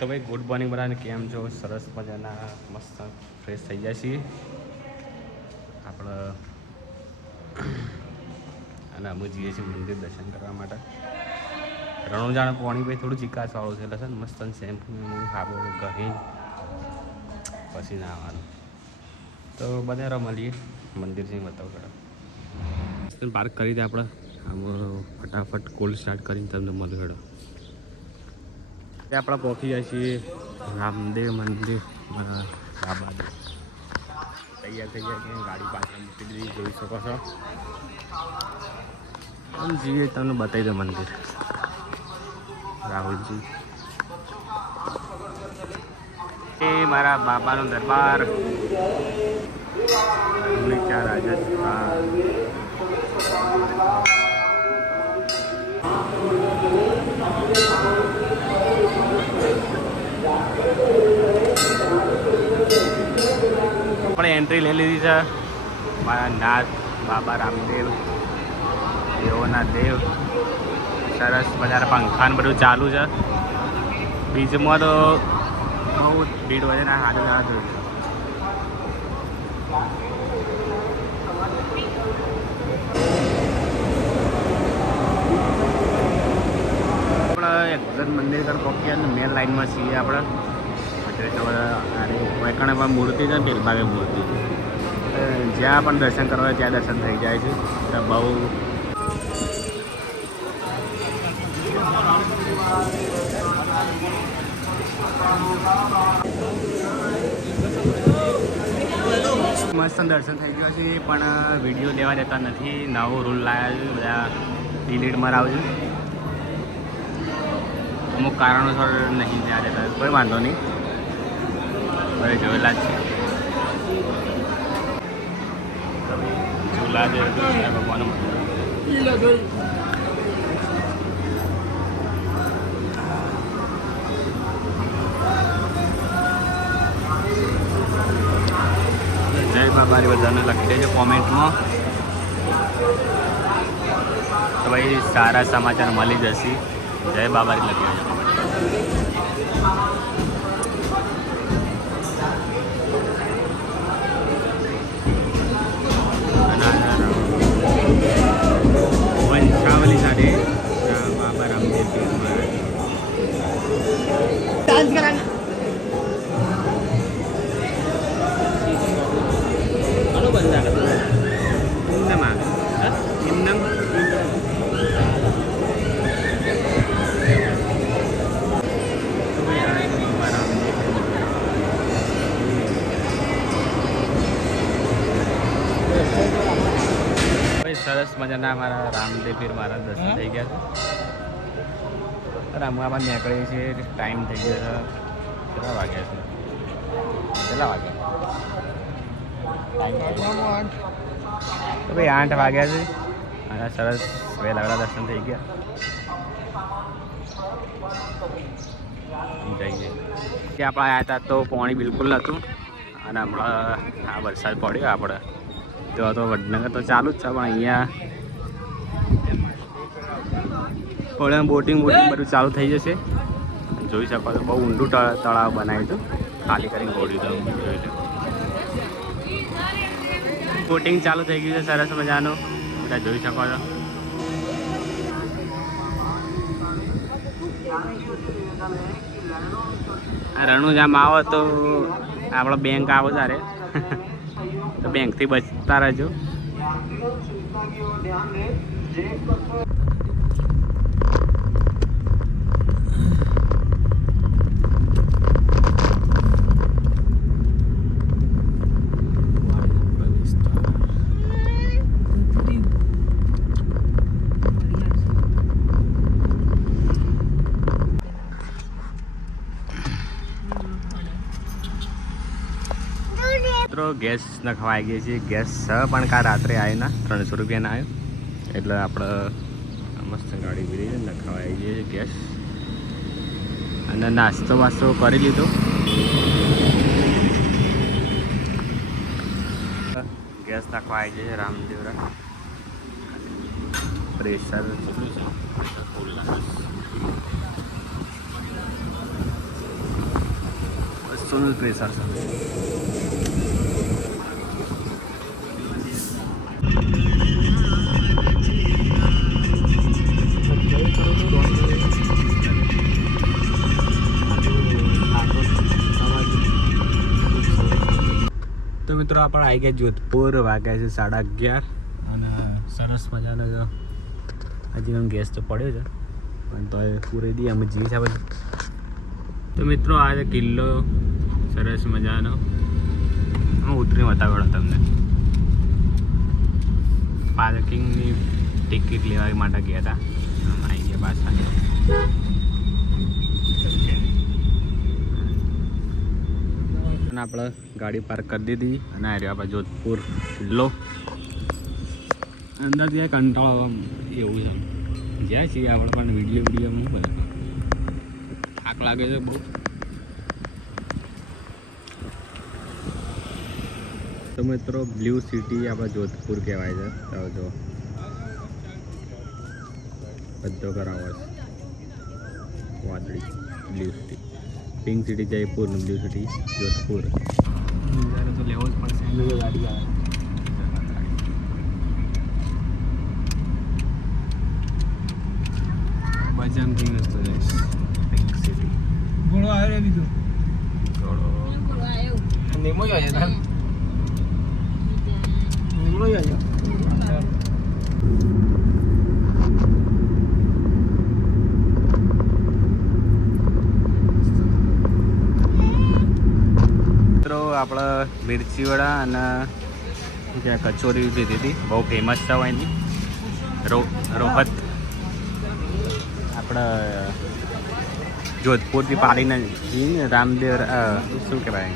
તો ભાઈ good morning બધાને, કેમ છો? સરસ મજાના મસ્ત ફ્રેશ થઈ જાય છીએ આપણે અને અમે જઈએ છીએ મંદિર દર્શન કરવા માટે. રણુજાના પાણી ભાઈ થોડું ચીકાસવાળું છે એટલે મસ્ત શેમ્પુ ખાબો ગહીં પછી નાવાનું. તો બધા મળીએ મંદિર જઈને બતાવો ઘડા પાર્ક કરી દે આપણે આમ ફટાફટ કોલ સ્ટાર્ટ કરીને તમને મળી ગયો. આપણે પહોંચી જાય છીએ રામદેવ મંદિર બાબા. તૈયાર થઈ જાય છે, ગાડી પાછળ મૂકી દીધી જોઈ શકો છો. આમ જઈએ તમને બતાવી દો મંદિર. રાહુલજી એ મારા બાબાનો દરબાર ક્યાં રાજસ્થાન. આપણે એન્ટ્રી લઈ લીધી છે. મારા નાથ બાબા રામદેવ દેવોના દેવ. સરસ બધા પંખાને બધું ચાલુ છે. બીજમાં તો બહુ ભીડ હોય છે ને હાથ ના જોયું. આપણે એક્ઝેક્ટ મંદિર કર પહોંચ્યા મેન લાઈનમાં છીએ આપણે. વૈકણે પણ મૂર્તિ છે ને તેલબાગે મૂર્તિ. જ્યાં પણ દર્શન કરવા ત્યાં દર્શન થઈ જાય છે. બહુ મસ્ત દર્શન થઈ ગયા છે પણ વિડીયો લેવા દેતા નથી. નવો રૂલ લાવ્યા છે, બધા ડિલીટ મરાવજો. અમુક કારણોસર નહીં ત્યાં દેતા. કોઈ વાંધો નહીં, હવે જોયેલા જ છે. ઝૂલા જે ભગવાન જય બાબારી બધાને લખી દેજો કોમેન્ટમાં. તો ભાઈ સારા સમાચાર મળી જશે. જય બાબારી લખી દેજો કોમેન્ટ. વંશાવલી સાથે બાબા રામદેવ ડાન્સ કરાના બંધા ઇન્દમાં ઇન્દમ સરસ મજાના અમારા રામદેવ પીર મારા દર્શન થઈ ગયા છે. રામવામાં નીકળીએ છીએ, ટાઈમ થઈ ગયો છે. કેટલા વાગ્યા છે? કેટલા વાગ્યા? તો ભાઈ 8 વાગ્યા છે અને સરસ વહેલા દર્શન થઈ ગયા. જઈએ કે આપણે આવ્યા હતા તો પાણી બિલકુલ નહોતું અને હમણાં આ વરસાદ પડ્યો આપણે તો વડનગર તો ચાલુ જ છે. પણ અહીંયા પડે બોટિંગ બધું ચાલુ થઈ જશે. જોઈ શકો છો બહુ ઊંડું તળાવ બનાવ્યું હતું, ખાલી કરીને ગોળ્યું હતું. જોઈ લો બોટિંગ ચાલુ થઈ ગયું છે સરસ મજાનું, બધા જોઈ શકો છો. રણુજામાં આવો તો આપણો બેંક આવો તારે તો બેંકથી બચતા રહેજો. ગેસ નખવાઈ ગઈ છે. ગેસ પણ કાલ રાત્રે આવીને 300 રૂપિયાના આવ્યો એટલે આપણે મસ્ત ગાડી પીધી નખવાઈ ગઈ છે ગેસ. અને નાસ્તો વાસ્તો કરી લીધો. ગેસ નખવાઈ ગઈ છે રામદેવરા. પ્રેશર કેટલું છે? ફૂલ લાગે. 500નું પ્રેશર છે. તો મિત્રો આપણે આવી ગયા જોધપુર, વાગ્યા છે 11:30 અને સરસ મજાનો જો હજી એમ ગેસ તો પડ્યો છે પણ તો પૂરી દી અમે જઈએ છીએ બધું. તો મિત્રો આ છે કિલ્લો સરસ મજાનો. અમે ઉતરી બતાવ્યો તમને. પાર્કિંગની ટિકિટ લેવા માટે ગયા હતા, આવી ગયા પાછા. આપણે ગાડી પાર્ક કરી દીધી અને આ રહ્યો આપણે જોધપુર કિલ્લો. અંદર ત્યાં કંટાળો એવું છે જ્યાં છીએ આપણે પણ વિડીયો બધા થાક લાગે છે બહુ. તો મિત્રો બ્લુ સિટી આપણે જોધપુર કહેવાય છે. તો જો બધો કરાવો છે વાદળી blue city. Pink city Jaipur ને બ્લુ સિટી જોધપુર. ત્યારે તો લેવો જ પડશે. ગાડી આવે બજામ થી રસ્તો જઈશ. પિંક સિટી ઘોડો આવ્યો બીજો ઘોડો આવ્યો. નિમો આવ્યો હતા. નિમો આવ્યો. આપણે મિર્ચી વડા અને કચોરી લીધી હતી, બહુ ફેમસ છે એની. રોહત આપણે જોધપુરથી પાડીને રામદેવ શું કહેવાય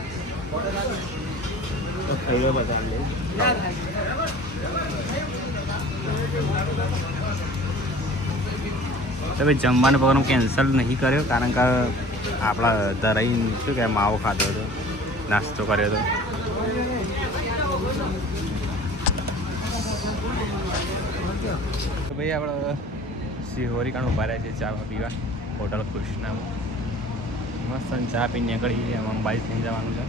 તમે જમવાનો પ્રોગ્રામ કેન્સલ નહીં કર્યો કારણ કે આપણા ધરાઈ શું કહેવાય માવો ખાધો હતો, નાસ્તો કર્યો હતો. તો ભાઈ આપણે સિહોરી કાણ ઉભા રહ્યા છે ચા પીવા હોટલ કૃષ્ણામાં. મસ્ત ચા પીને નીકળી અંબાજી થઈ જવાનું છે.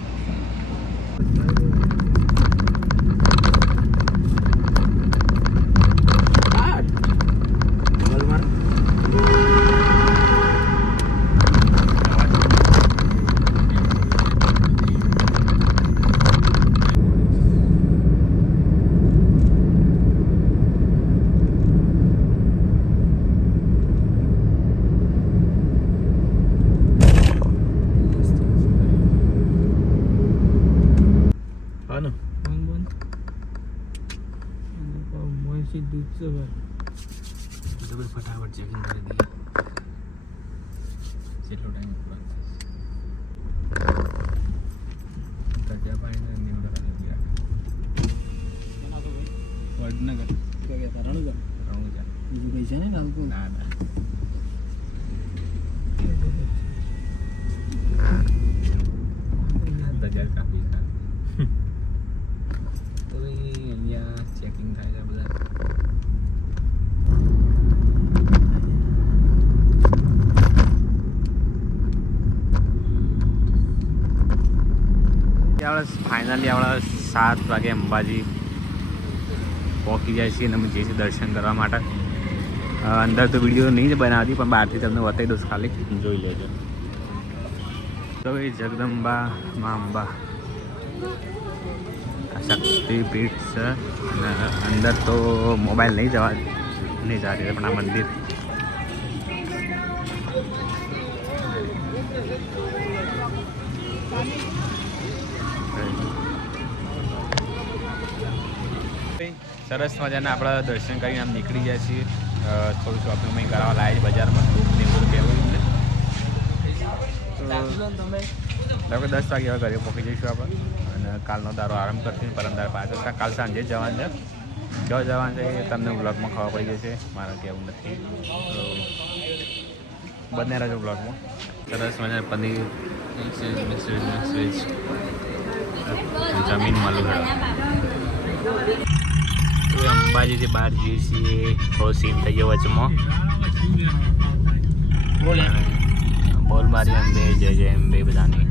ફટાફટ ચેકિંગ કરી દઈએ કેટલો ટાઈમ તજ્યા પાણી નીવડે વડનગર રણુજા બીજું પૈસા ને ના તજ્યા કાપી તો અહીંયા ચેકિંગ થાય છે બધા. ફાઇનલી આપણે 7 વાગે અંબાજી પહોંચી જાય છીએ અને અમે જઈએ છીએ દર્શન કરવા માટે. અંદર તો વિડીયો નહીં જ બનાવતી પણ બહારથી તમને બતાવી દઉં, ખાલી જોઈ લેજો. તો એ જગદંબા મા અંબા શક્તિપીઠ છે અને અંદર તો મોબાઈલ નહીં જવા પણ આ મંદિર સરસ મજાના આપણે દર્શન કરીને આમ નીકળી જાય છીએ. થોડું શોપિંગ કંઈ કરાવવા લાવે છે બજારમાં, ને બધું કહેવું છે. લગભગ 10 વાગે હવે ઘરે પહોંચી જઈશું આપણે અને કાલનો દારો આરામ કરશું. પરમદાર પાછળ કાલ સાંજે જ જવાનું છે. જો જવાનું છે એ તમને બ્લોગમાં ખબર પડી જશે, મારે કહેવું નથી. બંને રહેજો બ્લોગમાં. સરસ મજાના પનીર જમીન મળું અંબાજીથી બહાર જઈએ છીએ. થોડો સીન થઈ ગયો વચમાં. બોલ મારી અંબે જય જય અંબે બધાની.